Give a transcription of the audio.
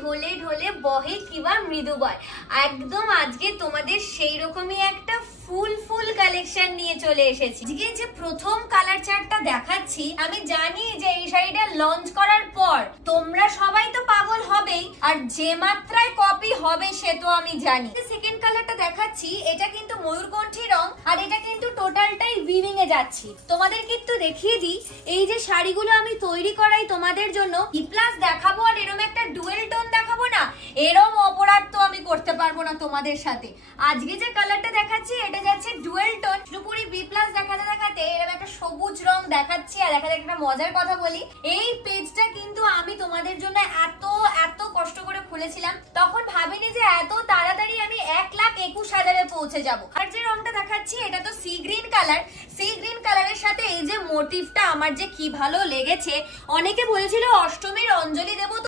ঢোলে ঢোলে বহে কিবা মৃদু বয়। একদম আজকে তোমাদের সেই রকমই একটা ফুল ফুল কালেকশন নিয়ে চলে এসেছি। আজকে যে প্রথম কালার চার্টটা দেখাচ্ছি, আমি জানি যে এই শাড়িটা লঞ্চ করার পর তোমরা সবাই তো পাগল হবেই, আর যে মাত্রায় কপি হবে সে তো আমি জানি। সেকেন্ড কালারটা দেখাচ্ছি, এটা কিন্তু ময়ূরকণ্ঠী রং, আর এটা কিন্তু টোটালটাই উইভিং এ যাচ্ছি। তোমাদের কিন্তু দেখিয়ে দিই, এই যে শাড়িগুলো আমি তৈরি করাই তোমাদের জন্য, ই প্লাস দেখাবো আর এরকম একটা ডুয়েল টোন দেখাবো না, এরকম অপরাধ তো আমি করতে পারবো না তোমাদের সাথে। আজকে যে কালারটা দেখাচ্ছি এটা যাচ্ছে ডুয়েল টোন, পুরোপুরি বি প্লাস দেখাতে দেখাতে এরকম একটা সবুজ রং দেখাচ্ছি। আর দেখা একটা মজার কথা বলি, এই পেজটা কিন্তু আমি তোমাদের জন্য এত এত কষ্ট করে খুলেছিলাম, তখন ভাবিনি যে এত তাড়াতাড়ি আমি 1,21,000-এ পৌঁছে যাব। আর যে রংটা দেখাচ্ছি এটা তো sea green colour. Sea green কালারের সাথে এই যে মোটিভটা আমার যে কি ভালো লেগেছে। অনেকে বলেছিল অষ্টমীর অঞ্জলি দেবো,